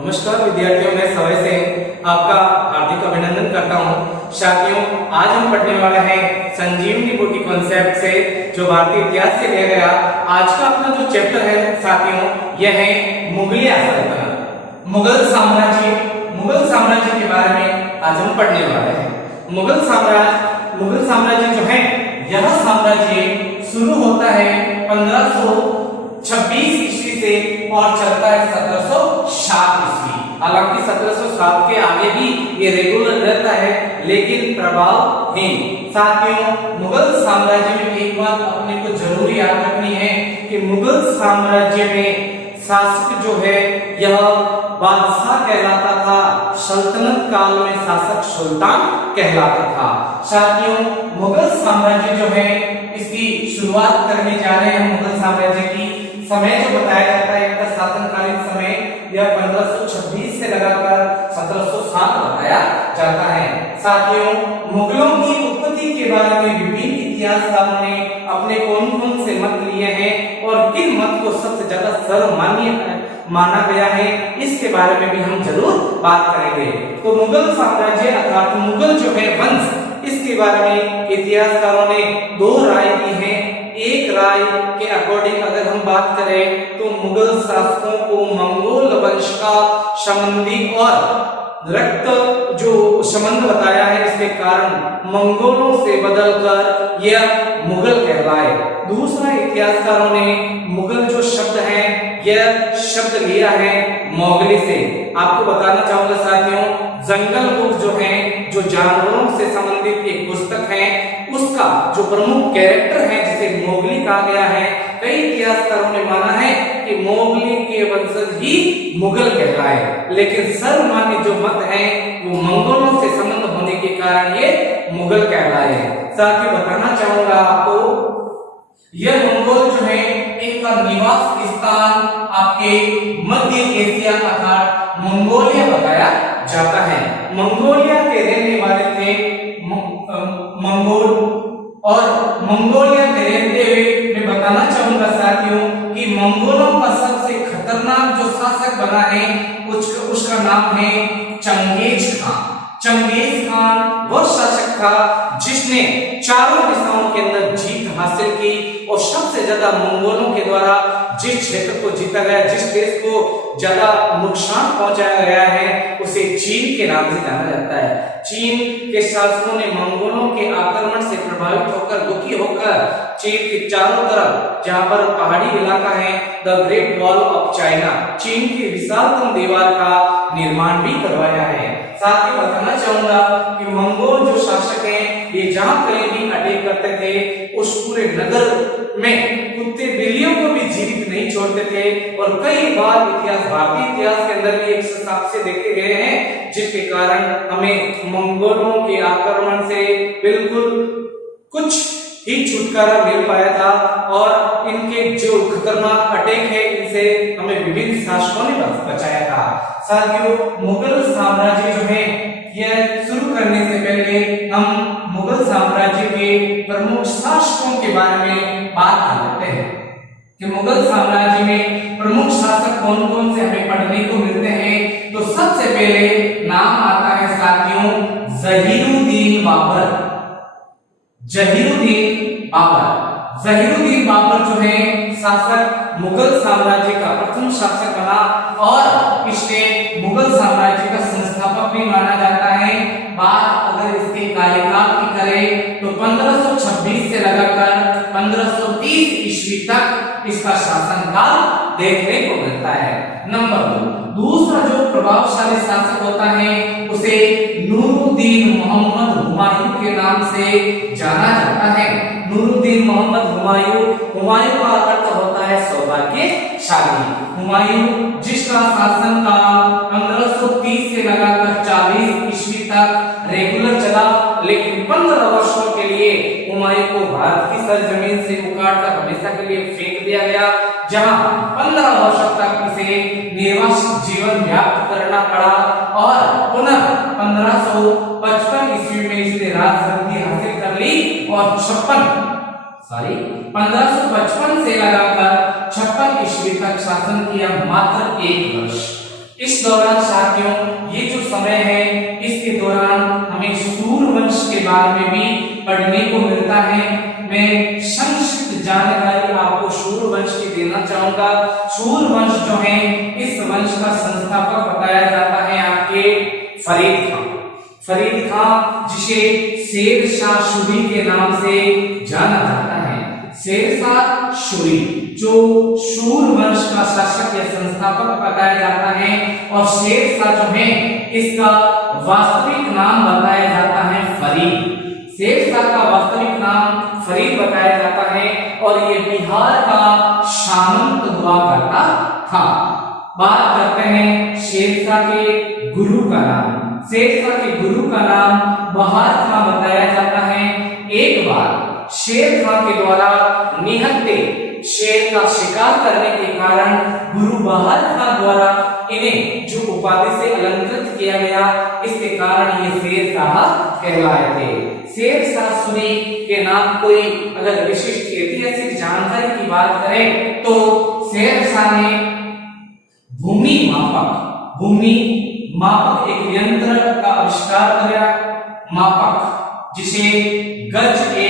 नमस्कार विद्यार्थियों, मैं समय से आपका हार्दिक अभिनंदन करता हूं। साथियों, आज हम पढ़ने वाले हैं संजीवनी बुद्धि कॉन्सेप्ट से, जो भारतीय इतिहास से लिया गया। आज का अपना जो चैप्टर है साथियों, यह है मुगलिया सल्तनत, मुगल साम्राज्य। मुगल साम्राज्य के बारे में आज हम पढ़ने वाले हैं। मुगल साम्राज्य जो है, यह साम्राज्य शुरू होता है 1526 ईस्वी से और चलता है 1707 ईस्वी। हालांकि 1707 के आगे भी ये रेगुलर रहता है, लेकिन प्रभावहीन। साथियों, मुगल साम्राज्य में एक बात अपने को जरूर याद रखनी है कि मुगल साम्राज्य में शासक जो है यह बादशाह कहलाता था। सल्तनत काल में शासक सुल्तान कहलाता था। साथियों, मुगल साम्राज्य जो है, इसकी शुरुआत करने जा रहे हैं। मुगल साम्राज्य की समय जो बताया जाता है, इनका शासनकालीन समय यह 1526 से लगाकर 1707 बताया जाता है। साथियों, मुगलों की उत्पत्ति के बारे में विभिन्न इतिहासकारों ने अपने कौन-कौन से मत लिए हैं और किन मत को सबसे ज्यादा सर्वमान्य माना गया है, इसके बारे में भी हम जरूर बात करेंगे। तो मुगल साम्राज्य अर्थात मुगल जो है वंश, इसके बारे में इतिहासकारों ने दो राय दी है। एक राय के अकॉर्डिंग अगर हम बात करें तो मुगल शासकों को मंगोल वंश का संबंधी और रक्त जो संबंध बताया है, इसके कारण मंगोलों से बदलकर यह मुगल कहलाए। दूसरा, इतिहासकारों ने मुगल जो शब्द है, यह शब्द लिया है मोगली से। आपको बताना चाहूंगा साथियों, जंगल बुक जो है, जो जानवरों से संबंधित एक पुस्तक है, उसका जो प्रमुख कैरेक्टर है जिसे मोगली कहा गया है, कई इतिहासकारों ने माना है कि मोगली के वंशज ही मुगल कहलाए। लेकिन सर्वमान्य जो मत है वो मंगोलों से संबंध होने के कारण ये मुगल कहलाए। साथ ही बताना चाहूंगा आपको, यह मंगोल जो है, इनका निवास स्थान आपके मध्य एशिया अर्थात मंगोलिया बताया जाता है। मंगोलिया के रहने वाले थे मंगोल, और मंगोलिया के रहते हुए मैं बताना चाहूंगा साथियों कि मंगोलों का सबसे खतरनाक जो शासक बना है उसका नाम है चंगेज खान। चंगेज खान वह शासक था जिसने चारों दिशाओं के अंदर जीत हासिल की और सबसे ज्यादा मंगोलों के द्वारा जिस क्षेत्र को जीता गया, जिस देश को ज्यादा नुकसान पहुंचाया गया है, उसे चीन के नाम से जाना जाता है। चीन के शासकों ने मंगोलों के आक्रमण से प्रभावित होकर, दुखी होकर चीन के चारों तरफ, जहां पर पहाड़ी इलाका है, the great wall of China, चीन की विशालतम दीवार का निर्माण भी करवाया है। साथ ही बताना चाहूंगा कि मंगोल जो शासक हैं, ये जहां कहीं भी अटैक करते थे, उस पूरे नगर में कुत्ते बिल्लियों को भी जीवित नहीं छोड़ते थे। और कई बार भारतीय इतिहास के अंदर भी एक साक्ष्य देखे गए हैं, जिसके कारण हमें मंगोलों के आक्रमण से बिल्कुल कुछ ही छुटकारा मिल पाया था। और इनके जो खतरनाक अटैक है, इनसे हमें विभिन्न शासकों ने बचाया था। साथियों, मुगल साम्राज्य जो है, यह शुरू करने से पहले हम मुगल साम्राज्य के प्रमुख शासकों के बारे में बात कर लेते हैं कि मुगल साम्राज्य में प्रमुख शासक कौन-कौन से हमें पढ़ने को मिलते हैं। तो सबसे पहले नाम आता है साथियों जहीरुद्दीन बाबर। जहीरुद्दीन बाबर जो है शासक, मुगल साम्राज्य का प्रथम शासक बना और इसने मुगल साम्राज्य का संस्थापक भी माना जाता है। बात अगर इसके कार्यकाल की करें तो 1526 से लगाकर 1530 ईस्वी तक इसका शासनकाल देखने को मिलता है। नंबर 2, दूसरा जो प्रभावशाली शासक होता है, उसे नूरुद्दीन मोहम्मद हुमायूं के नाम से जाना जाता है। नूरुद्दीन मोहम्मद हुमायूं, हुमायूं का अर्थ होता है सौभाग्यशाली। हुमायूं जिसका शासनकाल 1530 से लगाकर 40 ईस्वी तक रेगुलर चला, लेकिन 15 वर्षों के लिए हुमायूं को भारत की सरजमीन से उखाड़कर हमेशा के लिए फेंक दिया गया, जहां 15 वर्षों तक इसे निर्वासित जीवन व्याप्त करना पड़ा। और पुनः 1555 ईस्वी में इसने राजगद्दी हासिल कर ली और 1555 से लगाकर 56 ईस्वी तक शासन किया, मात्र 1 वर्ष। इस दौरान साथियों ये जो समय है इसके दौरान हमें सूर्यवंश के बारे में भी पढ़ने को मिलता है। मैं संक्षिप्त जानकारी आपको सूर्यवंश की देना चाहूंगा। सूर्यवंश जो है इस वंश का संस्थापक बताया जाता है आपके फरीद खान। फरीद खान जिसे शेरशाह सूरी के नाम से जाना जाता है। शेरशाह सूरी जो सूर्यवंश का शासक या संस्थापक बताया जाता है और शेरशाह जो है इसका वास्तविक नाम बताया जाता है फरीद। शेरशाह का वास्तविक नाम फरीद बताया जाता है और ये बिहार का सामंत हुआ करता था। बात करते हैं शेरशाह के गुरु का नाम। शेरशाह के गुरु का नाम बहार खां बताया जाता है। एक बार शेर खां के द्वारा निहत्थे शेर का शिकार करने के कारण गुरु बहार खां द्वारा इन्हें जो उपाधि से अलंकृत किया गया, इसके कारण ये शेरशाह कहलाए थे। शेरशाह सूरी के नाम कोई अगर विशिष्ट ऐतिहासिक जानकारी की बात करें तो शेरशाह ने भूमि मापक एक यंत्र का आविष्कार किया, मापक जिसे गज ए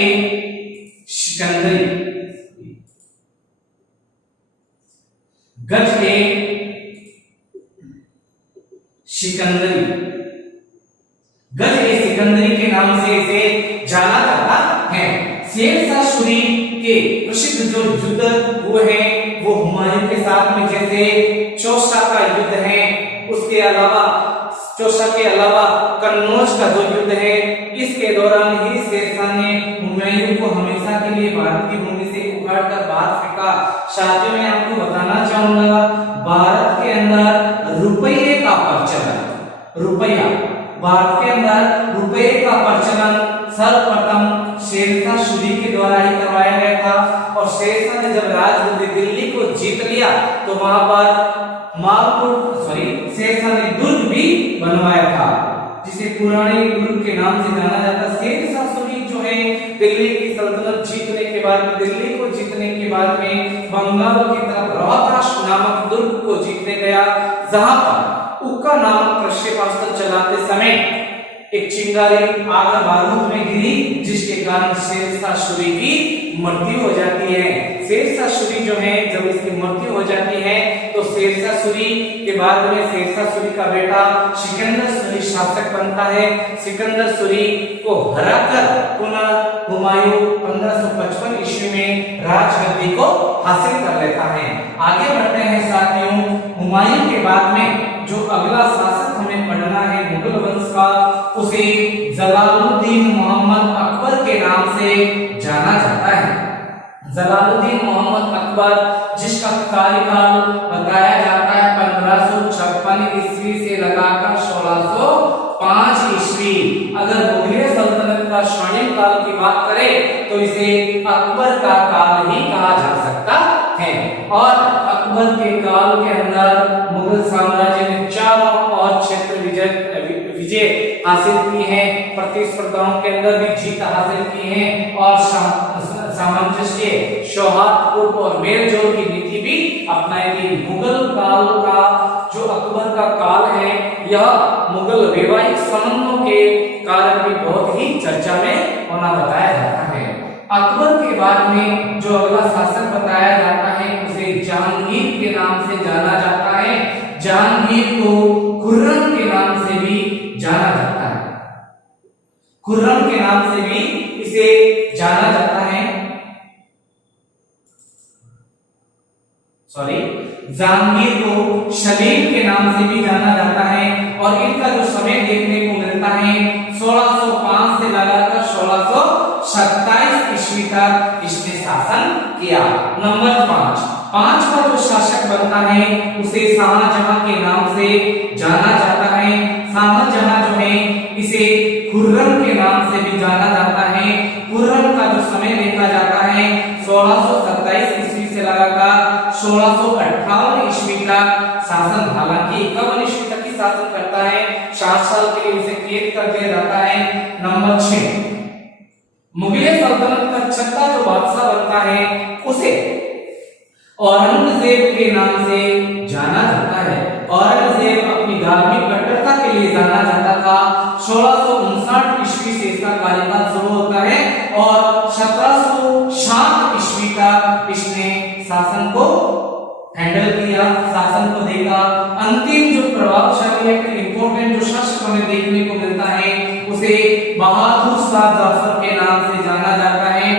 सिकंदरी के नाम से इसे जाना जाता है। शेरशाह सूरी के प्रसिद्ध जो युद्ध हुए हैं वो हुमायूं के साथ में, जैसे चौसा का युद्ध है, उसके अलावा चौसा के अलावा कन्नौज का जो युद्ध है, इसके दौरान ही शेरशाह ने हुमायूं को हमेशा के लिए भारत की भूमि से उखाड़कर बाहर फेंका। साथियों मैं आपको बताना चाहूंगा भारत के अंदर रुपये का प्रचलन, भारत के अंदर रुपये का प्रचलन सर्वप्रथम शेरशाह सूरी के द्वारा ही करवाया गया था। और शेरशाह ने जब राजगद्दी दिल्ली को जीत लिया तो वहां पर शेरशाह ने दुर्ग भी बनवाया था जिसे पुराने दुर्ग के नाम से जाना जाता। शेरशाह सूरी जो है दिल्ली की सल्तनत जीतने के बाद, दिल्ली को जीतने के बाद में बंगाल की तरफ रोहतास नामक दुर्ग को जीतने गया, जहां पर उक्का नामक प्रक्षेपास्त्र चलाते समय एक चिंगारी आग बारूद में गिरी, जिसके कारण शेरशाह सूरी की मृत्यु हो जाती है। शेरशाह सूरी जो है जब इसकी मृत्यु हो जाती है तो शेरशाह सूरी के बाद में शेरशाह सूरी का बेटा सिकंदर सूरी शासक बनता है। सिकंदर सूरी को हराकर पुनः हुमायूं 1555 ईस्वी में राजगद्दी को हासिल कर लेता है। आगे बढ़ते हैं साथियों, हुमायूं के बाद में जो अगला शासक हमें पढ़ना है मुगल वंश का, उसे जलालुद्दीन मोहम्मद अकबर के नाम से जाना जाता है। जलालुद्दीन मोहम्मद अकबर जिसका कार्यकाल बताया जाता है 1556 ईस्वी से लगाकर 1605 ईस्वी। अगर मुगलिया सल्तनत का स्वर्णिम काल की बात करें तो इसे अकबर का काल ही कहा जा सकता है। और अकबर के काल के अंदर मुगल साम्राज्य ने चारों और क्षेत्र विजय हासिल की है, प्रतिस्पर्धाओं के अंदर भी जीत हासिल की है और सामंजस्य, सौहार्दपूर्ण और मेलजोल की नीति भी अपनाई गई। मुगल काल का जो अकबर का काल है, यह मुगल वैवाहिक संबंधों के कारण भी बहुत ही चर्चा में होना बताया जाता है। अकबर के बाद में जो अगला शासक बताया जाता है उसे जहांगीर के नाम से जाना जाता है। जहांगीर को खुर्रम के नाम से भी जाना जाता है, खुर्रम के नाम से भी इसे जाना जाता है। जहांगीर को सलीम के नाम से भी जाना जाता है और इनका जो समय देखने को मिलता है 1605 से लगाकर 1627 ईस्वी तक इसने शासन किया। नंबर 5, पांचवा जो शासक बनता है उसे शाहजहां के नाम से जाना जाता है। शाहजहां जो है इसे खुर्रम के नाम से भी जाना जाता है। खुर्रम का जो समय देखा जाता है 1627 ईस्वी से लगाकर 1658 ईस्वी तक शासन, हालांकि 51 ईस्वी तक ही शासन करता है, 7 साल के लिए उसे कैद कर दिया जाता है। नंबर 6, मुगलिया सल्तनत का छठा जो बादशाह बनता है उसे औरंगजेब के नाम से जाना जाता है। औरंगजेब अपनी धार्मिक कट्टरता के लिए जाना जाता था। 1659 ईस्वी से इसका कार्यकाल शुरू होता है और 1760 ईस्वी तक इसने शासन को हैंडल किया, शासन को देखा। अंतिम जो प्रभावशाली एक इंपॉर्टेंट जो शासक हमें देखने को मिलता है उसे बहादुर शाह जफर के नाम से जाना जाता है।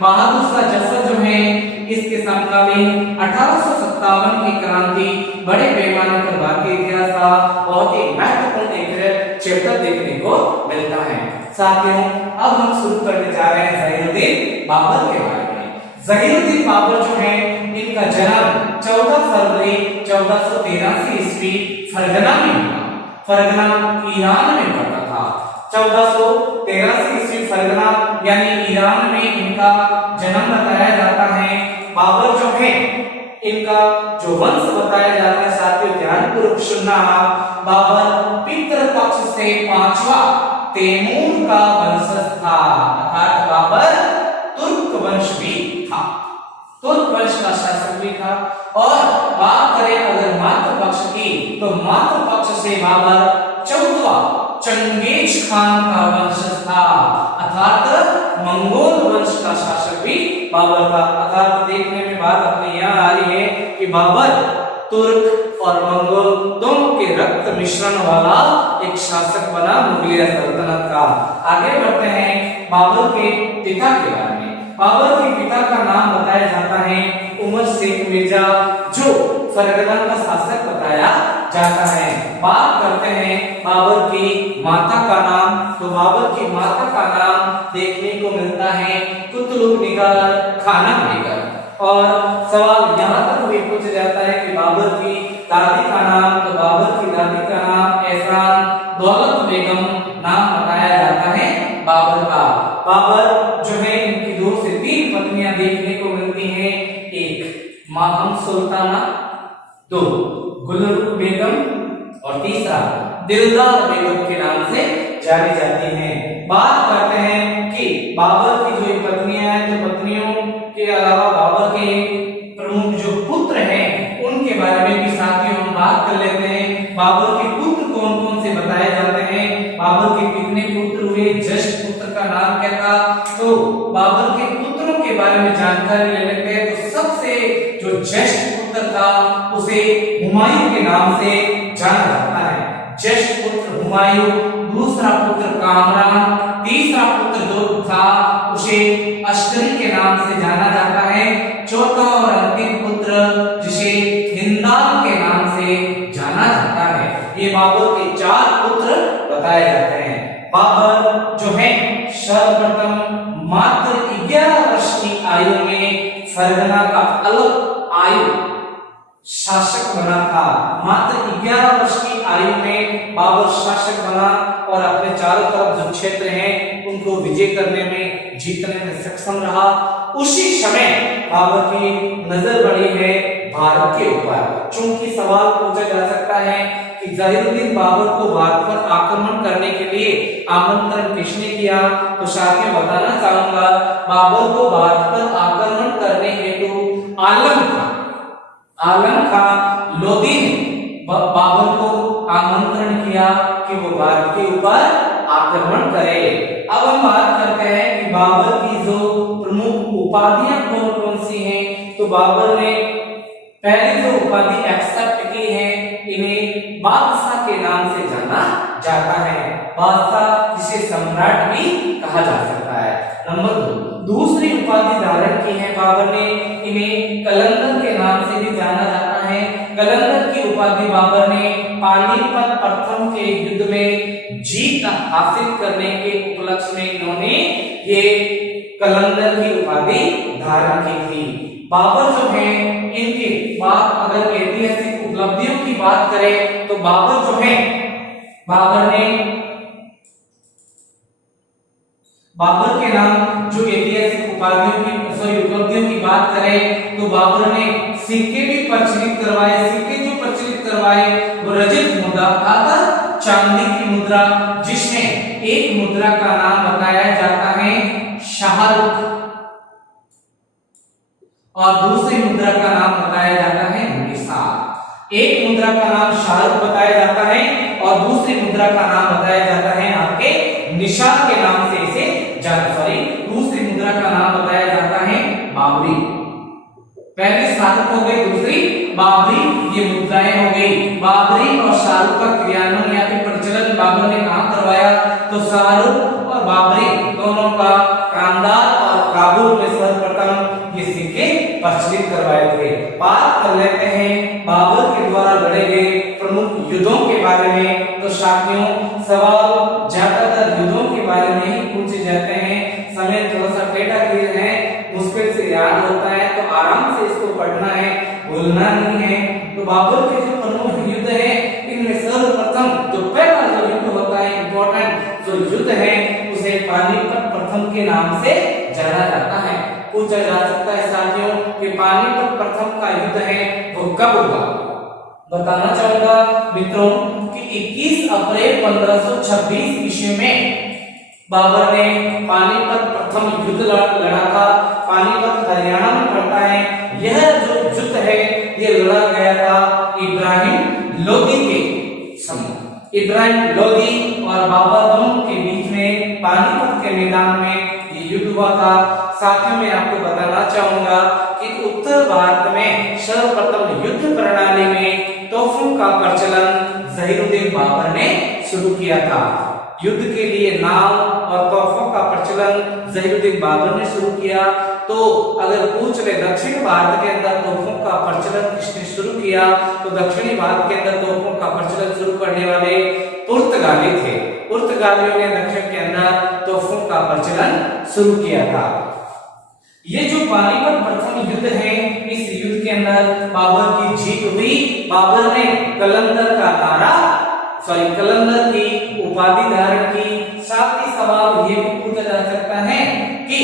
बहादुर शाह जफर जो है इसके समकालीन 1857 की क्रांति बड़े पैमाने पर भारतीय इतिहास का बहुत ही महत्वपूर्ण एक चैप्टर देखने को मिलता है। साथियों, अब हम शुरू करने जा रहे हैं ज़हीरुद्दीन बाबर के बारे में। ज़हीरुद्दीन बाबर जो है इनका जन्म 14 फरवरी 1483 ईस्वी फरगना में हुआ। फरगना ईरान में पड़ता था। 1483 ईस्वी फरगना यानी ईरान में इनका जन्म बताया जाता है। बाबर जो है इनका जो वंश बताया जाता है, साथियों ध्यानपूर्वक सुनना, बाबर पितृ पक्ष से 5वां तैमूर का वंशज था, अर्थात बाबर तुर्क वंश भी था, तुर्क वंश का शासक भी था। और बात करें अगर मातृ पक्ष की तो मातृ पक्ष से बाबर 14वां चंगेज खान का वंशज था, अर्थात मंगोल वंश का शासक भी बाबर था। अर्थात देखने में बात अपने यहाँ आ रही है कि बाबर तुर्क और मंगोल दोनों के रक्त मिश्रण वाला एक शासक बना मुगलिया सल्तनत का। आगे बढ़ते हैं बाबर के पिता के बारे में। बाबर के पिता का नाम बताया जाता है उमर शेख मिर्जा, जो फरगना का शासक बताया जाता है। बात करते हैं बाबर की माता का नाम, तो बाबर की माता का नाम देखने को मिलता है कुतुब निगार खानम बेगम। और सवाल यहाँ तक भी पूछा जाता है कि बाबर की दादी का नाम, तो बाबर की दादी का नाम एहसान दौलत बेगम नाम बताया जाता है बाबर का। बाबर जो है इनकी 2 से 3 पत्नियां देखने को मिलती हैं। एक माहम सुल्ताना, 2 गुलरुख बेगम और तीसरा दिलदार बेगम के नाम से जानी जाती हैं। बात करते हैं कि बाबर की जो पत्नियां हैं, तो पत्नियों के अलावा बाबर के प्रमुख जो पुत्र हैं उनके बारे में भी साथियों हम बात कर लेते हैं। बाबर के पुत्र कौन कौन से बताए जाते हैं, बाबर के कितने पुत्र हुए, ज्येष्ठ पुत्र का नाम क्या था, तो बाबर के पुत्रों के बारे में जानकारी ले लेते हैं। तो सबसे जो ज्येष्ठ पुत्र था उसे हुमायूं के नाम से जाना जाता है। ज्येष्ठ पुत्र हुमायूं, दूसरा पुत्र कामरान, तीसरा पुत्र जो था उसे अस्करी के नाम से जाना जाता है। चौथा और अंतिम पुत्र जिसे हिंदाल के नाम से जाना जाता है। ये बाबर के 4 पुत्र बताए जाते हैं। बाबर जो है सर्वप्रथम मात्र 11 वर्ष की आयु में फरगना का अलग आयु शासक बना था। मात्र 11 वर्ष की आयु में बाबर शासक बना और अपने चारों तरफ जो क्षेत्र हैं उनको विजय करने में, जीतने में सक्षम रहा। उसी समय बाबर की नजर पड़ी है भारत के ऊपर। चूंकि सवाल पूछा जा सकता है कि ज़हीरुद्दीन बाबर को भारत पर आक्रमण करने के लिए आमंत्रण किसने किया, तो साथियों बताना चाहूंगा बाबर को भारत पर आक्रमण करने हेतु आलम खां लोधी ने बाबर को आमंत्रण किया कि वो भारत के ऊपर आक्रमण करे। अब हम बात करते हैं कि बाबर की जो प्रमुख उपाधियां कौन कौन सी हैं, तो बाबर ने पहली जो उपाधि एक्सेप्ट की है, इन्हें बादशाह के नाम से जाना जाता है। बादशाह जिसे सम्राट भी कहा जा सकता है। नंबर 2, दूसरी उपाधि धारण की है बाबर ने, इन्हें कलंदर के नाम से भी जाना जाता है। कलंदर की उपाधि बाबर ने पानीपत प्रथम के युद्ध में जीत हासिल करने के उपलक्ष्य में इन्होंने ये कलंदर की उपाधि धारण की थी। बाबर जो है इनकी बात अगर ऐतिहासिक उपलब्धियों की बात करें तो बाबर जो है बाबर के नाम जो ऐतिहासिक उपलब्धियों की बात करें तो बाबर ने सिक्के भी प्रचलित करवाए। सिक्के जो प्रचलित करवाए वो रजत मुद्रा था, चांदी की मुद्रा, जिसमें एक मुद्रा का नाम बताया जाता है शाहरुख और दूसरी मुद्रा का नाम बताया जाता है निसार। एक मुद्रा का नाम शाहरुख बताया जाता है और दूसरी मुद्रा का नाम बताया जाता है आपके निशान के नाम से इसे दूसरी मुद्रा का नाम बताया जाता है बाबरी। पहली शाहरुख हो गई, दूसरी बाबरी, ये मुद्राएं हो गई। बाबरी और शाहरुख का क्रियान्वयन या फिर प्रचलन बाबर ने कहां करवाया? तो शाहरुख और बाबरी दोनों का कांदार और काबुल में सर्वप्रथम ये सिक्के प्रचलित करवाए थे। बात कर लेते हैं बाबर के द्वारा लड़े गए प्रमुख युद्धों के बारे में। तो साथियों, सवाल ज्यादातर युद्धों के बारे में ही पूछे जाते हैं। समय थोड़ा सा टेढ़ा क्लियर है, मुश्किल से याद होता है, तो आराम से इसको पढ़ना है, भूलना नहीं है। तो बाबर के जो प्रमुख युद्ध है, इनमें सर्वप्रथम जो पहला जो युद्ध होता है, इंपॉर्टेंट जो युद्ध है, उसे पानीपत प्रथम के नाम से जाना जाता है। पूछा जा सकता है साथियों कि पानीपत प्रथम का युद्ध है वो कब हुआ? बताना चाहूंगा मित्रों कि 21 अप्रैल 1526 ईस्वी में बाबर ने पानीपत प्रथम युद्ध लड़ा था। पानीपत हरियाणा में पड़ता है। यह जो युद्ध है ये लड़ा गया था इब्राहिम लोदी के समय। इब्राहिम लोदी और बाबर दोनों के बीच में पानीपत के मैदान में ये युद्ध हुआ था। साथियों, मैं आपको बताना चाहूंगा कि उत्तर भारत में सर्वप्रथम युद्ध प्रणाली में तोपों का प्रचलन ज़हीरुद्दीन बाबर ने शुरू किया था। युद्ध के लिए नाव और तोपों का प्रचलन ज़हीरुद्दीन बाबर ने शुरू किया। तो अगर पूछ ले दक्षिण भारत के अंदर तोपों का प्रचलन किसने शुरू किया, तो दक्षिणी भारत के अंदर तोपों का प्रचलन शुरू करने वाले पुर्तगाली थे। पुर्तगालियों ने दक्षिण के अंदर तोपों का प्रचलन शुरू किया था। ये जो पानीपत प्रथम युद्ध है, इस युद्ध के अंदर बाबर की जीत हुई। बाबर ने कलंदर का नारा कलंदर की उपाधि धारण की। साथ ही सवाल ये भी पूछा जा सकता है कि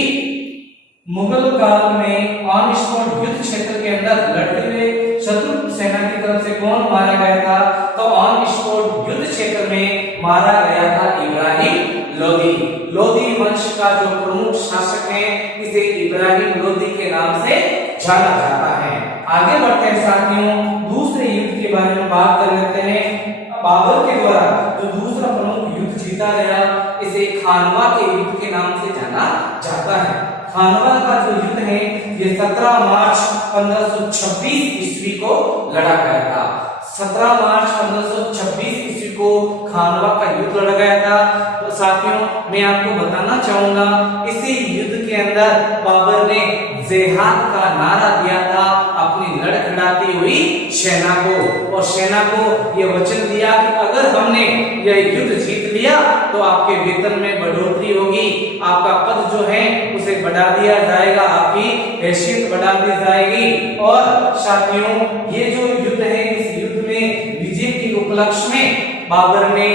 मुगल काल में ऑन स्पॉट युद्ध क्षेत्र के अंदर लड़ते हुए शत्रु सेना की तरफ से कौन मारा गया था? तो ऑन स्पॉट युद्ध क्षेत्र में मारा गया था इब्राहिम लोदी। लोदी वंश का जो प्रमुख शासक है, इसे इब्राहिम लोदी के नाम से जाना जाता है। आगे बढ़ते हैं साथियों, दूसरे युद्ध के बारे में बात कर लेते हैं। बाबर के द्वारा जो दूसरा प्रमुख युद्ध जीता गया, इसे खानवा के युद्ध के नाम से जाना जाता है। खानवा का जो युद्ध है ये 17 मार्च 1526 ईस्वी को लड़ा गया था। 17 मार्च 1526 ईस्वी को खानवा का युद्ध लड़ा गया था। तो साथियों, मैं आपको बताना चाहूंगा इसी युद्ध के अंदर बाबर ने जिहाद का नारा दिया था अपनी लड़खड़ाती हुई सेना को, और सेना को यह वचन दिया कि अगर हमने यह युद्ध जीत लिया तो आपके वेतन में बढ़ोतरी होगी, आपका पद जो है उसे बढ़ा दिया जाएगा, आपकी हैसियत बढ़ा दी जाएगी। और साथियों, ये जो युद्ध है, इस युद्ध में विजय के उपलक्ष्य में बाबर ने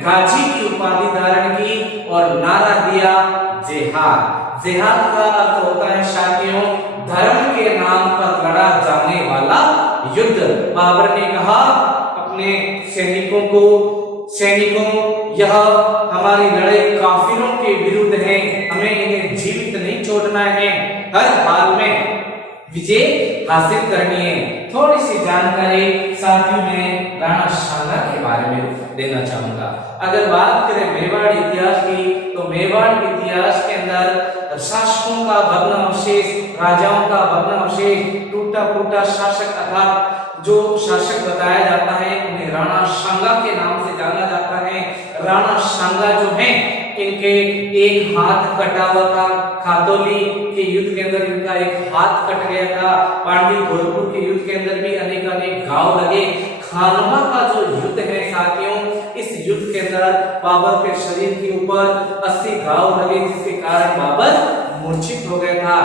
गाजी की उपाधि धारण की और नारा दिया जिहाद। जिहाद का अर्थ होता है साथियों धर्म के नाम पर लड़ा जाने वाला युद्ध। बाबर ने कहा अपने सैनिकों यह हमारी लड़ाई काफिरों के विरुद्ध है, हमें इन्हें जीवित नहीं छोड़ना है, हर हाल में विजय हासिल करनी है। थोड़ी सी जानकारी साथियों में राणा सांगा के बारे में देना चाहूंगा। अगर बात करें मेवाड़ इतिहास की, तो मेवाड़ इतिहास के अंदर शासकों का भग्नावशेष, राजाओं का भग्नावशेष, टूटा फूटा शासक अर्थात जो शासक बताया जाता है उन्हें राणा सांगा के नाम से जाना जाता है। राणा सांगा जो है इनके एक हाथ कटा हुआ था। खातोली के युद्ध के अंदर इनका एक हाथ कट गया था। पांडी घोरपुर के युद्ध के अंदर भी अनेक घाव लगे। खानवा का जो युद्ध है साथियों, इस युद्ध के अंदर बाबर के शरीर के ऊपर 80 घाव लगे, जिसके कारण बाबर मूर्छित हो गया था।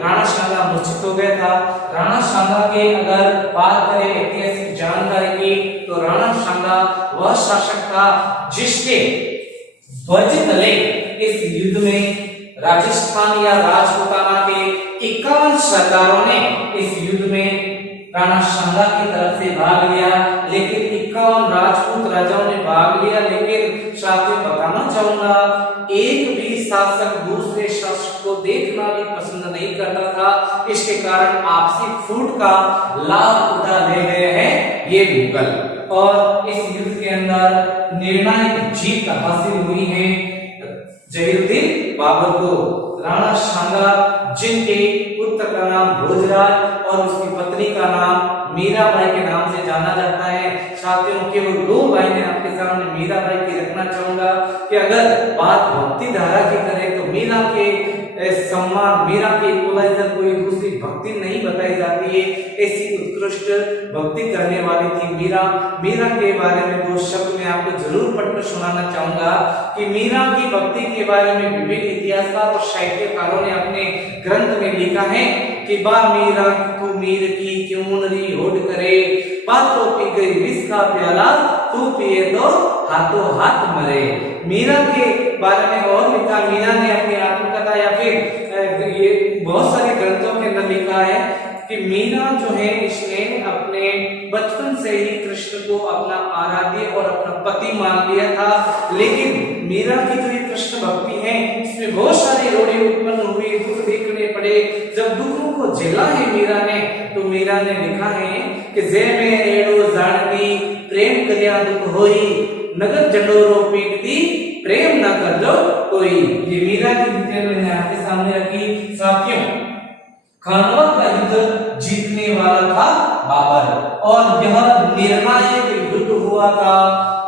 राणा सांगा मूर्छित हो गया था। राणा सांगा के अगर बात करें ऐतिहासिक जानकारी की, तो राणा सांगा वह शासक था जिसके ध्वज तले इस युद्ध में राजस्थान या राजपूताना के 51 सरदारों ने इस युद्ध में राणा सांगा की तरफ से भाग लिया, लेकिन 51 राजपूत राजाओं ने भाग लिया। लेकिन साथियों बताना चाहूंगा एक भी शासक दूसरे शासक को देखना भी पसंद नहीं करता था। इसके कारण आपसी फूट का लाभ उठा ले गए हैं ये मुगल। और इस युद्ध के अंदर निर्णायक जीत हासिल हुई है जहीरुद्दीन बाबर को। राणा सांगा, जिनके पुत्र का नाम भोजराज और उसकी पत्नी का नाम मीराबाई के नाम से जाना जाता है। साथियों, केवल दो लाइनें आपके सामने मीराबाई की रखना चाहूंगा कि अगर बात भक्ति धारा की करें तो मीरा के सम्मान, मीरा के इक्वलाइजर कोई दूसरी भक्ति नहीं बताई जाती है। ऐसी उत्कृष्ट भक्ति करने वाली थी मीरा। मीरा के बारे में दो शब्द मैं आपको जरूर पढ़कर सुनाना चाहूंगा कि मीरा की भक्ति के बारे में विभिन्न इतिहासकार और साहित्यकारों ने अपने ग्रंथ में लिखा है कि बा मीरा तू मीर की क्यों नरी होड़ करे, पातो पी गई विष का प्याला, तू पिए तो हाथों हाथ मरे। मीरा के बारे में और लिखा, मीरा ने अपनी आत्मकथा या फिर ये बहुत सारे ग्रंथों के अंदर लिखा है कि मीरा जो है इसने अपने बचपन से ही कृष्ण को अपना आराध्य और अपना पति मान लिया था। लेकिन मीरा की जो ये कृष्ण भक्ति है इसमें बहुत सारी रोड़े उत्पन्न हुई, दुख देखने पड़े। जब दुखों को झेला है मीरा ने, तो मीरा ने लिखा है कि जे में एड़ो जानती प्रेम करिया दुख होई, नगर जडोरो पीटती प्रेम न कर जो कोई। ये मीरा की डिटेल मैंने आपके सामने रखी। साथियों, खानवा का युद्ध जीतने वाला था बाबर और यह निर्णायक युद्ध हुआ था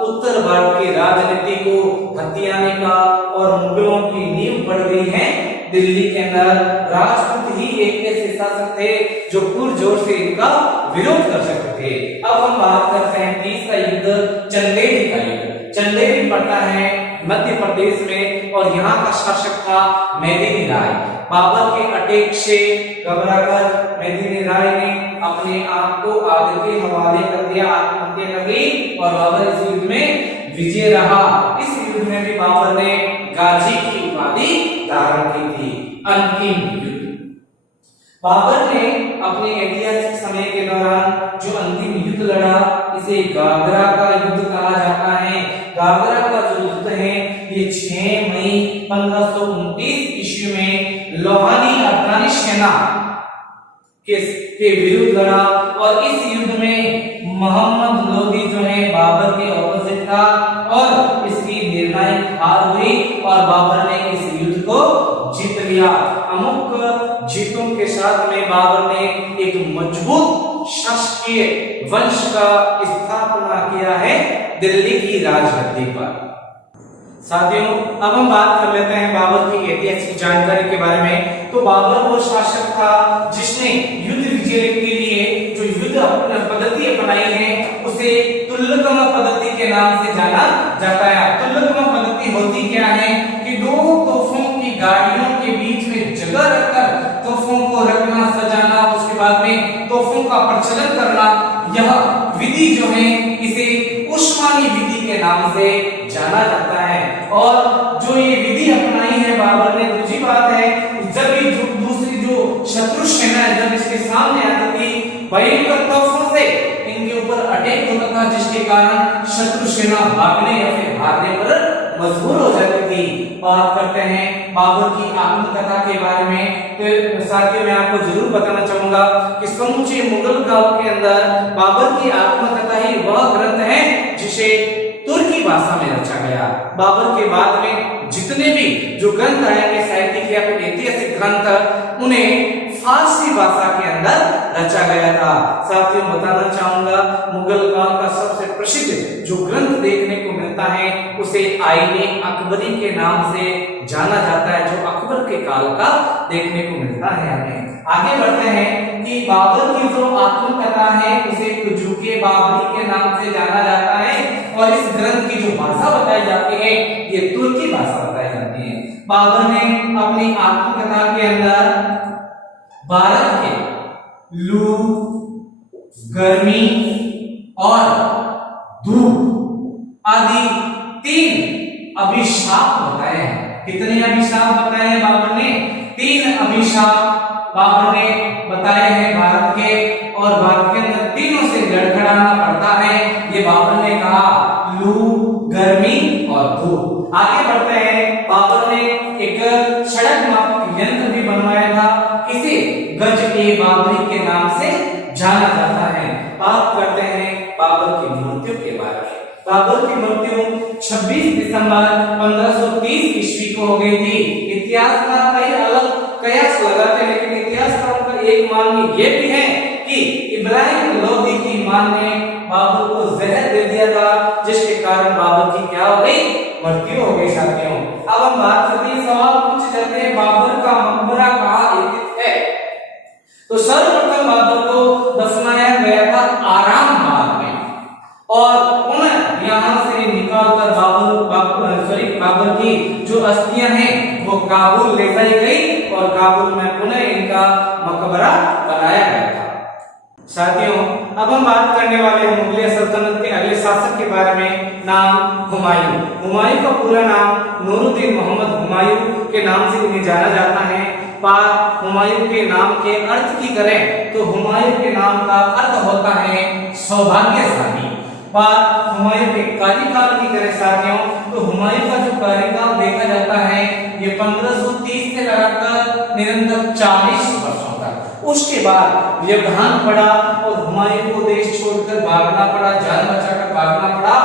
उत्तर भारत की राजनीति को हथियाने का और मुगलों की नींव पड़ गई है दिल्ली के अंदर। राजपूत ही एक ऐसे शासक थे जो पुरजोर से इनका विरोध कर सकते थे। अब हम बात करते हैं तीसरा युद्ध, चंदेरी का युद्ध। चंदेरी पड़ता है मध्य प्रदेश में और यहाँ का शासक था मेदिनी राय। बाबर के अटैक से घबराकर मेदिनी राय ने अपने आप को आग के हवाले कर दिया, आत्महत्या कर ली और बाबर इस युद्ध में विजय रहा। इस युद्ध में भी बाबर ने गाजी की उपाधि धारण की थी। अंतिम युद्ध, बाबर ने अपने ऐतिहासिक समय के दौरान जो अंतिम युद्ध लड़ा इसे गागरा का युद्ध कहा जाता है। गागरा का जो युद्ध है ये 6 मई 1529 ईस्वी में लोहानी अफगानी सेना के विरुद्ध लड़ा और इस युद्ध में मोहम्मद लोदी जो है बाबर के ऑपोजिट था और इसकी निर्णायक हार हुई और बाबर ने इस युद्ध को जीत लिया। अमुक जीतों के साथ में बाबर ने एक मजबूत शासकीय वंश का स्थापना किया है दिल्ली की राजगद्दी पर। साथियों, अब हम बात कर लेते हैं बाबर की ऐतिहासिक जानकारी के बारे में। तो बाबर वो शासक था जिसने युद्ध विजय के लिए जो युद्ध पद्धति अपनाई है उसे तुल्यकम पद्धति के नाम से जाना जाता है। तुल्यकम पद्धति होती क्या है कि दो तोपों की गाड़ियों के बीच में जगह रखकर तोपों को रखना, सजाना, उसके बाद में तोपों का प्रचलन करना, यह विधि जो है इसे उस्मानी विधि के नाम से जाना जाता है। और जो ये विधि अपनाई है बाबर ने, दूसरी बात है जब भी दूसरी जो शत्रु सेना जब इसके सामने आती थी भयंकर तोपों से इनके ऊपर अटैक होता था, जिसके कारण शत्रु सेना भागने या फिर हारने पर मजबूर हो जाती थी। बात करते हैं बाबर की आत्मकथा के बारे में। तो साथियों, मैं आपको जरूर बताना चाहूंगा कि समूचे मुगल काल के अंदर बाबर की आत्मकथा ही वह ग्रंथ है जिसे तुर्की भाषा में रचा गया। बाबर के बाद में जितने भी जो ग्रंथ आएंगे साहित्यिक या फिर ऐतिहासिक ग्रंथ, उन्हें फारसी भाषा के अंदर रचा गया था। साथियों, बताना चाहूंगा मुगल काल का सबसे प्रसिद्ध जो ग्रंथ देखने को मिलता है उसे आईने अकबरी के नाम से जाना जाता है, जो अकबर के काल का देखने को मिलता है हमें। आगे बढ़ते हैं कि बाबर की जो आत्मकथा है उसे तुजुके बाबरी के नाम से जाना जाता है और इस ग्रंथ की जो भाषा बताई जाती है ये तुर्की भाषा बताई जाती है। बाबर ने अपनी आत्मकथा के अंदर भारत के लू, गर्मी और धूप आदि 3 अभिशाप बताए हैं। कितने अभिशाप बताए हैं बाबर ने? 3 अभिशाप बाबर ने बताए हैं भारत के, और भारत के अंदर तीनों से लड़खड़ाना पड़ता है, ये बाबर ने कहा, लू, गर्मी और धूप। आगे बढ़ते हैं, बाबर ने एक सड़क मापक यंत्र भी बनवाया था, इसे गज ए बाबरी के नाम से जाना जाता है। बात करते हैं बाबर की मृत्यु 26 दिसंबर 1530 ईस्वी को हो गई थी। इतिहासकार कई अलग कयास लगाते, लेकिन इतिहासकारों का एक मानना ये भी है कि इब्राहिम लोदी की मां ने बाबर को जहर दे दिया था, जिसके कारण बाबर की क्या हो गई, मृत्यु हो गई साथियों। अब हम बात करते हैं, सवाल पूछ जाते हैं बाबर का मकबरा कहाँ स्थित है। तो सर्वप्रथम बाबर को दफनाया गया था आराम बाग में, और पुनः यहाँ से निकालकर बाबर की जो अस्थियां हैं वो काबुल ले जाई गई और काबुल में पुनः इनका मकबरा बनाया गया था। साथियों, अब हम बात करने वाले हैं मुगलिया सल्तनत के अगले शासक के बारे में। नाम हुमायूं। हुमायूं का पूरा नाम नूरुद्दीन मोहम्मद हुमायूं के नाम से इन्हें जाना जाता है। पर हुमायूं के नाम के अर्थ की करें तो हुमायूं के नाम का अर्थ होता है सौभाग्यशाली। पर हुमायूं के कार्यकाल की करें साथियों तो हुमायूं का जो कार्यकाल देखा जाता है ये 1530 से लगाकर निरंतर 40 वर्षों तक। उसके बाद व्यवधान पड़ा और हुमायूं को देश छोड़कर भागना पड़ा, जान बचाकर भागना पड़ा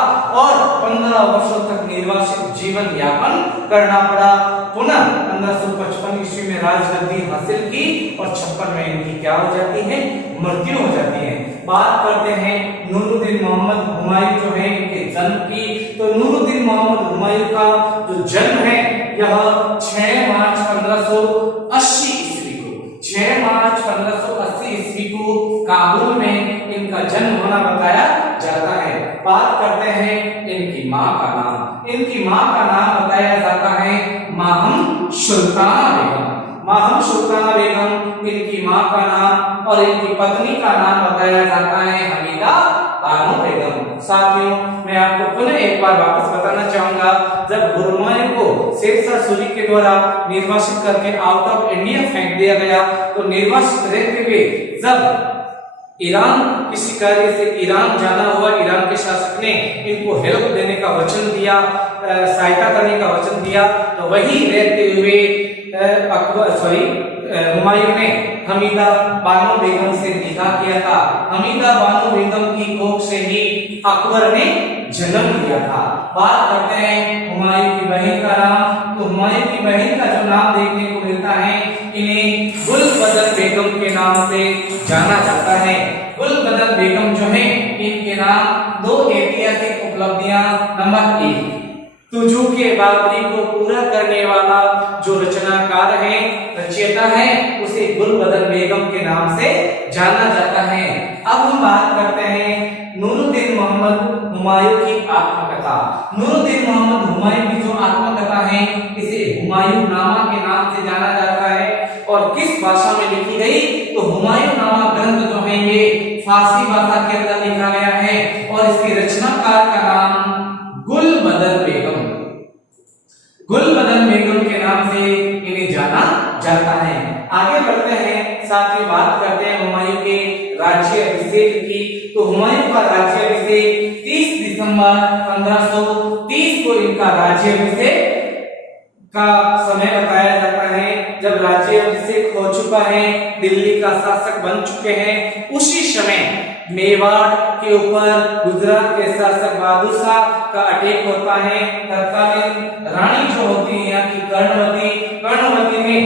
और 15 वर्षों तक निर्वासित जीवन यापन करना पड़ा। पुनः 1555 ईस्वी में राजगद्दी हासिल की और 56 में इनकी क्या हो जाती है, मृत्यु हो जाती है। बात करते हैं नूरुद्दीन मोहम्मद हुमायूं जो है इनके जन्म की। तो नूरुद्दीन मोहम्मद हुमायूं का जो जन्म है यह 6 मार्च 1580 ईस्वी को 6 मार्च 1580 ईस्वी को काबुल में इनका जन्म होना बताया जाता है। बात करते हैं इनकी मां का नाम। इनकी मां का नाम बताया जाता है माहम सुल्ताना बेगम। माहम सुल्ताना बेगम इनकी मां का नाम, और इनकी पत्नी का नाम बताया जाता है हमीदा बानो बेगम। साथियों, मैं आपको पुनः एक बार वापस बताना चाहूंगा, जब हुमायूं को शेरशाह सूरी के द्वारा निर्वासित करके आउट ऑफ इंडिया फेंक दिया गया, तो निर्वासित रहते हुए जब ईरान किसी कार्य से ईरान जाना हुआ, ईरान के शासक ने इनको हेल्प देने का वचन दिया, सहायता करने का वचन दिया, तो वही रहते हुए हुमायूं ने हमीदा बानो बेगम से निकाह किया था। हमीदा बानो बेगम की कोख से ही अकबर ने जन्म लिया था। बात करते हैं हुमायूं की बहन का नाम। तो हुमायूं की बहन का जो नाम देखने को मिलता है, इन्हें गुलबदन बेगम के नाम से जाना जाता है। गुलबदन बेगम जो है इनके नाम दो ऐतिहासिक उपलब्धियां। नंबर 1, तुजू के बाबरी को पूरा करने वाला जो रचनाकार है, रचयिता है, उसे गुलबदन बेगम के नाम से जाना जाता है। अब हम बात करते हैं नूरुद्दीन मोहम्मद हुमायूं की आत्मकथा। नूरुद्दीन मोहम्मद हुमायूं की जो आत्मकथा है इसे हुमायूं नामा के नाम से जाना जाता है। और किस भाषा में लिखी गई, तो हुमायूं नामा ग्रंथ जो है ये फारसी भाषा के अंदर लिखा गया है और इसके रचनाकार का नाम गुलबदन बेगम, गुलबदन बेगम के नाम से इन्हें जाना जाता है। आगे बढ़ते हैं, साथ ही बात करते हैं हुमायूं के राज्य अभिषेक की। तो हुमायूं का राज्य अभिषेक 30 दिसंबर 1530 को इनका राज्य अभिषेक का समय बताया जाता है। जब राज्य अभिषेक हो चुका है, दिल्ली का शासक बन चुके हैं, उसी समय मेवाड़ के ऊपर गुजरात के शासक बहादुर शाह का अटैक होता है। तत्कालीन रानी जो होती है यहाँ की कर्णवती ने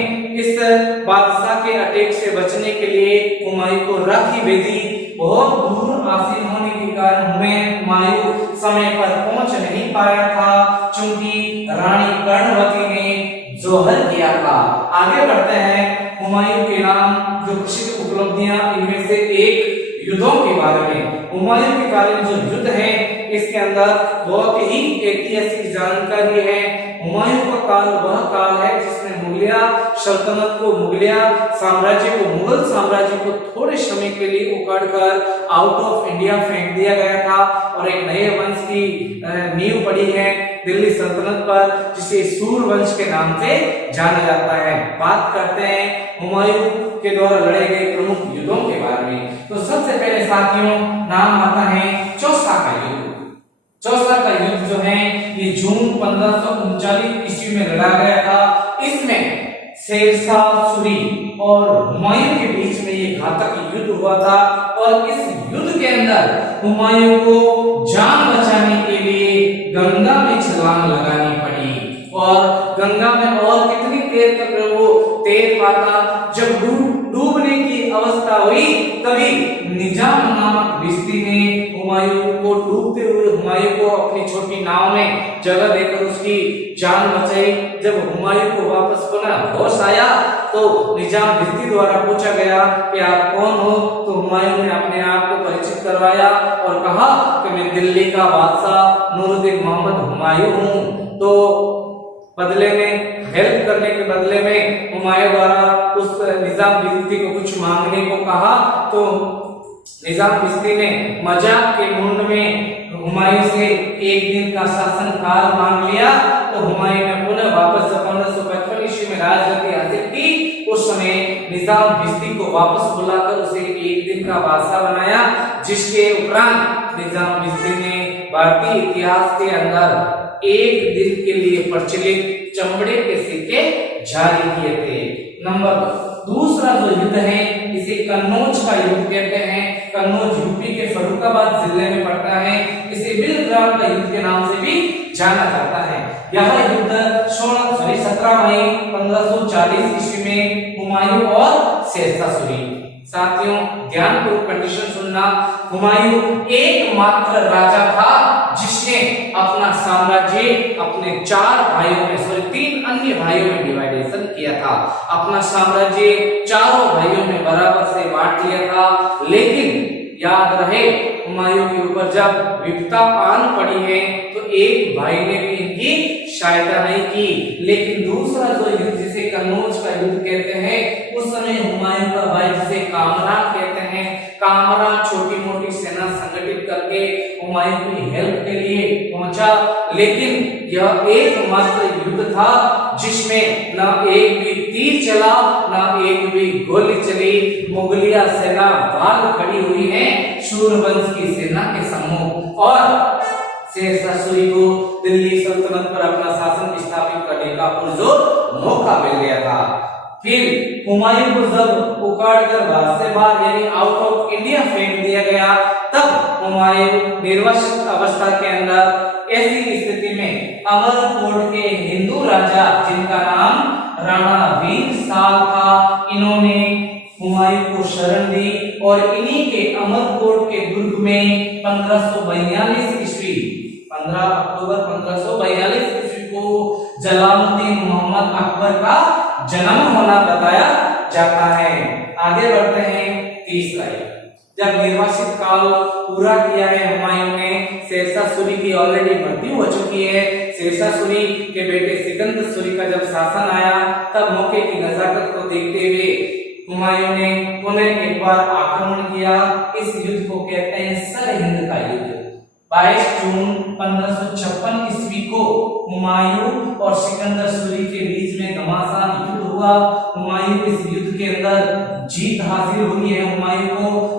इस बादशाह के अटैक से बचने के लिए हुमायूं को राखी भेजी। बहुत दूर आसीन होने के कारण हुमायूं समय पर पहुंच नहीं पाया था, चूंकि रानी कर्णवती ने जोहर किया था। आगे बढ़ते हैं, हुमायूं के नाम जो प्रसिद्ध उपलब्धियां, इनमें से एक युद्धों के बारे में। हुमायूं के कालीन जो युद्ध है इसके अंदर बहुत ही ऐतिहासिक जानकारी है। हुमायूं का काल वह काल है जिसमें मुगलिया सल्तनत को, मुगलिया साम्राज्य को, मुगल साम्राज्य को थोड़े समय के लिए उखाड़कर आउट ऑफ इंडिया फेंक दिया गया था और एक नए वंश की नींव पड़ी है दिल्ली सल्तनत पर, जिसे सूरवंश के नाम से जाना जाता है। बात करते हैं हुमायूं के द्वारा लड़े गए प्रमुख युद्धों के बारे में। तो सबसे पहले साथियों नाम आता है चौसा का युद्ध। चौसा का युद्ध जो है ये जून 1539 ईस्वी में लड़ा गया था। इसमें शेरशाह सूरी और हुमायूं के बीच में ये घातक युद्ध हुआ था और इस युद्ध के अंदर हुमायूं को जान बचाने के लिए छलांग लगानी पड़ी। और गंगा में और कितनी देर तक वो तैर पाता, जब डूबने की अवस्था हुई तभी निजाम नामक भिश्ती ने हुमायूं को डूबते हुए हुमायूं को अपनी छोटी नाव में जगह देकर उसकी जान बचाई। जब हुमायूं को वापस पुनः होश आया तो निजाम भिश्ती द्वारा पूछा गया कि आप कौन हो, तो हुमायूं ने अपने आप को परिचित करवाया और कहा कि मैं दिल्ली का बादशाह नूरुद्दीन मोहम्मद हुमायूं हूं। तो बदले में, हेल्प करने के बदले में हुमायूं द्वारा उस निजाम भिश्ती को कुछ मांगने को कहा, तो निजाम भिश्ती ने मजाक के मूड में हुमायूं से एक दिन का शासन काल मांग लिया। तो हुमायूं ने पुनः वापस 1555 ईस्वी में राजगद्दी हासिल की। उस समय निजाम भिश्ती को वापस बुलाकर उसे एक दिन का बादशाह बनाया, जिसके उपरांत निजाम भिश्ती ने भारतीय इतिहास के अंदर एक दिन के लिए प्रचलित चमड़े के सिक्के जारी किए थे। नंबर दूसरा जो युद्ध है इसे कन्नौज का युद्ध कहते हैं। कन्नौज यूपी के फर्रुखाबाद जिले में पड़ता है। इसे बिलग्राम का युद्ध के नाम से भी जाना जाता है। यह युद्ध 17 मई 1540 ईस्वी में हुमायूं और शेरशाह सूरी। साथियों ध्यानपूर्वक कंडीशन सुनना, हुमायूं एकमात्र राजा था जिसने अपना साम्राज्य अपने 4 भाइयों में, सॉरी 3 अन्य भाइयों में डिवाइडेशन किया था। अपना साम्राज्य चारों भाइयों में बराबर से बांट लिया था। लेकिन याद रहे हुमायूं के ऊपर जब विपदा आन पड़ी है तो एक भाई ने भी इनकी सहायता नहीं की। लेकिन दूसरा जो युद्ध जिसे कन्नौज का युद्ध कहते हैं, उस समय हुमायूं का भाई जिसे कामरान कहते हैं, कामरान छोटी मोटी सेना संगठित करके हुमायूं की हेल्प के लिए पहुंचा। लेकिन यह एकमात्र युद्ध था जिसमें न एक भी तीर चला, न एक भी गोली चली। मुगलिया सेना भाग खड़ी हुई है सूर्यवंश की सेना के सम्मुख, और शेरशाह सूरी को दिल्ली सल्तनत पर अपना शासन स्थापित करने का पुरजोर मौका मिल गया था। फिर हुमायूं को जब उखाड़कर भारत से बाहर यानी आउट ऑफ इंडिया फेंक दिया गया, तब हुमायूं निर्वासित अवस्था के अंदर ऐसी स्थिति में अमरकोट के हिंदू राजा जिनका नाम राणा वीर साल था, इन्होंने हुमायूं को शरण दी और इन्हीं के अमरकोट के दुर्ग में 1542 ईस्वी 15 अक्टूबर 1542 ईस्वी को जलालुद्दीन मोहम्मद अकबर का जन्म होना बताया जाता है। आगे बढ़ते हैं तीसरा। जब निर्वासित काल पूरा किया है हुमायूं ने, शेरशाह सूरी की ऑलरेडी मृत्यु हो चुकी है। शेरशाह सूरी के बेटे सिकंदर सूरी का जब शासन आया, तब मौके की नजाकत को देखते हुए हुमायूं ने पुनः एक बार आक्रमण किया। इस युद्ध को कहते हैं सरहिंद का युद्ध। 22 जून 1556 ईस्वी को हुमायूं और सिकंदर सूरी के बीच में घमासान युद्ध हुआ। हुमायूं इस युद्ध के अंदर जीत हासिल हुई है।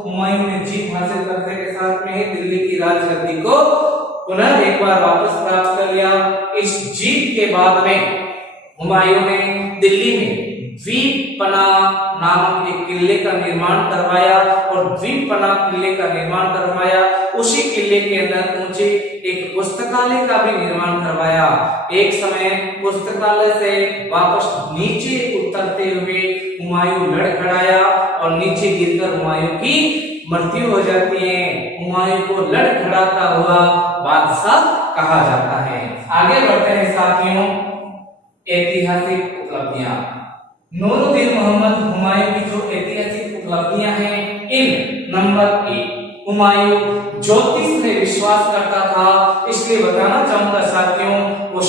हुमायूं ने जीत हासिल करने के साथ में दिल्ली की राजगद्दी को पुनः एक बार वापस प्राप्त कर लिया। इस जीत के बाद में हुमायूं ने दिल्ली में द्वीपनाह नामक एक किले का निर्माण करवाया और द्वीपनाह किले का निर्माण करवाया। उसी किले के अंदर ऊंचे एक पुस्तकालय का भी निर्माण करवाया। एक समय पुस्तकालय से वापस नीचे उतरते हुए हुमायूं लड़खड़ाया और नीचे गिरकर हुमायूं की मृत्यु हो जाती है। हुमायूं को लड़खड़ाता हुआ बादशाह कहा जाता है। आगे बढ़ते हैं साथियों, ऐतिहासिक उपलब्धियां। नूरुद्दीन मोहम्मद हुमायूं की जो ऐतिहासिक उपलब्धियां हैं, इन नंबर 1, हुमायूं ज्योतिष में विश्वास करता था। इसलिए बताना चाहूंगा साथियों, वो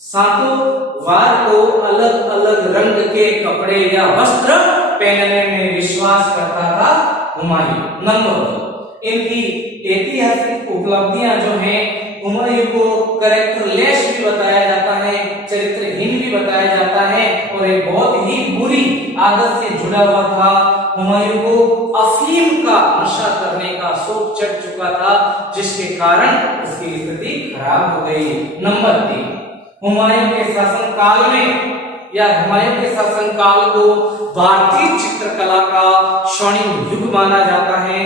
सातों वार को अलग अलग रंग के कपड़े या वस्त्र पहनने में विश्वास करता था हुमायूं। नंबर 2, इनकी ऐतिहासिक उपलब्धियां जो हैं, हुमायूं को कैरेक्टरलेस भी बताया जाता है, चरित्रहीन भी बताया जाता है और एक बहुत ही बुरी आदत से जुड़ा हुआ था। हुमायूं को अफीम का नशा करने का शौक चढ़ चुका था, जिसके कारण उसकी स्थिति खराब हो गई। नंबर 3, हुमायूं के शासनकाल में या हुमायूं के शासनकाल को भारतीय चित्रकला का स्वर्णिम युग माना जाता है।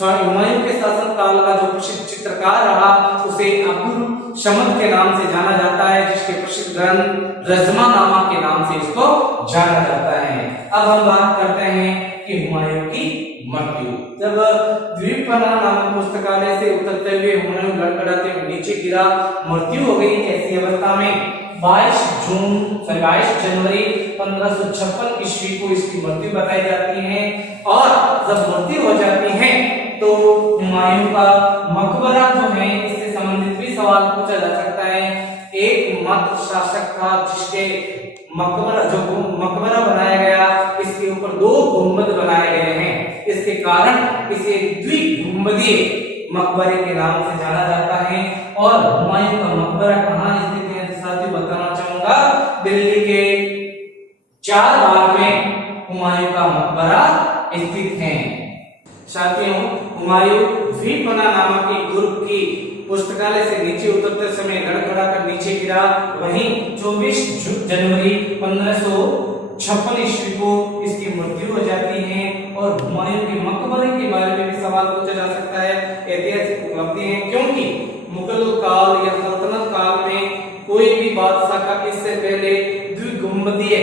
हुमायूं के शासनकाल का जो प्रसिद्ध चित्रकार रहा उसे अब्दुल शमद के नाम से जाना जाता है, जिसके प्रसिद्ध ग्रंथ रज़्मानामा के नाम से इसको जाना जाता है। अब हम बात करते हैं कि हुमायूं की मृत्यु। जब द्वीपकला नामक पुस्तकालय से उतरते हुए हुमायूं लड़खड़ाते हुए नीचे गिरा, मृत्यु हो गई। ऐसी अवस्था में 22 जनवरी 1556 ईस्वी को इसकी मृत्यु बताई जाती है। और जब मृत्यु हो जाती है तो हुमायूं का मकबरा जो है, इससे संबंधित भी सवाल पूछा जा सकता है। एक मत शासक था जिसके मकबरा बनाया गया, इसके ऊपर 2 गुंबद बनाए गए हैं। इसके कारण इसे द्विगुंबदीय मकबरे के नाम से जाना जाता है। और हुमायूं का मकबरा कहाँ स्थित है, साथियों बताना चाहूंगा, दिल्ली के 4 बाग में हुमायूं का मकबरा स्थित है। साथियों, हुमायूं द्वीपकला नामक एक ग्रुप की पुस्तकालय से नीचे उतरते समय लड़खड़ाकर नीचे गिरा। वहीं 24 जनवरी 1556 ईस्वी को इसकी मृत्यु हो जाती है। और हुमायूं के मकबरे के बारे में भी सवाल पूछा जा सकता है। ऐतिहासिक उपलब्धि है, क्योंकि मुगल काल या सल्तनत काल में कोई भी बादशाह का इससे पहले द्विगुंबदीय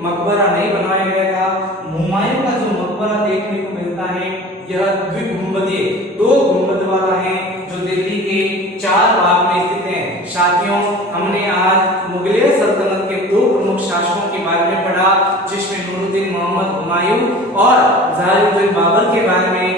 मकबरा नहीं बनाया गया था। हुमायूं का जो मकबरा देखने को मिलता है यह द्विगुंबदीय 2 गुंबद वाला है, जो दिल्ली के 4 बाग में स्थित है। साथियों, हमने आज मुगलिया सल्तनत के 2 प्रमुख शासकों के बारे में पढ़ा, जिसमें नूरुद्दीन मोहम्मद हुमायूं और जलालुद्दीन बाबर के बारे में